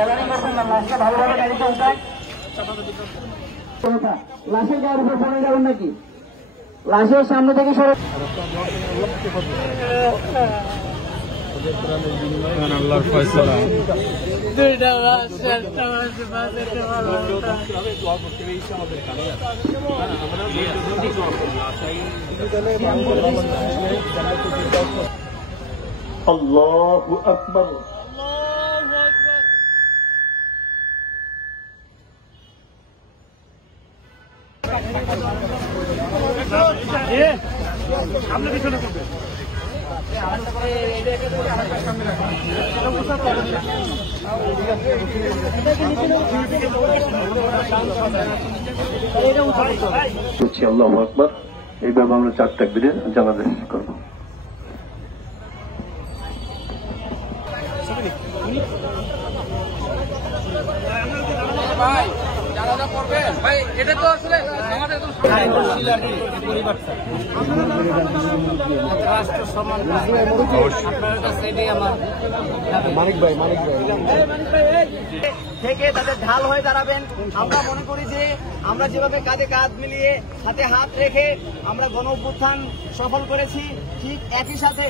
Gallery করবেন না, লাশটা ভালোভাবে গাড়িতে উঠায়। লাশের গায়ের উপর পড়ে যাবেন নাকি? লাশের সামনে থেকে সরে আল্লাহর ফয়সালা। আল্লাহু আকবার। আল্লাহু আকবার। এইভাবে আমরা 4 তাকবীরে জানাজা শেষ করব। ভাই জানাজা করবেন ভাই, এটা তো আসলে আমাদের একদম রাষ্ট্র সম্মান মানিক ভাই থেকে তাদের ঢাল হয়ে দাঁড়াবেন। আমরা মনে করি যে আমরা যেভাবে কাঁধে কাঁধ মিলিয়ে হাতে হাত রেখে আমরা গণ অভ্যুত্থান সফল করেছি, ঠিক একই সাথে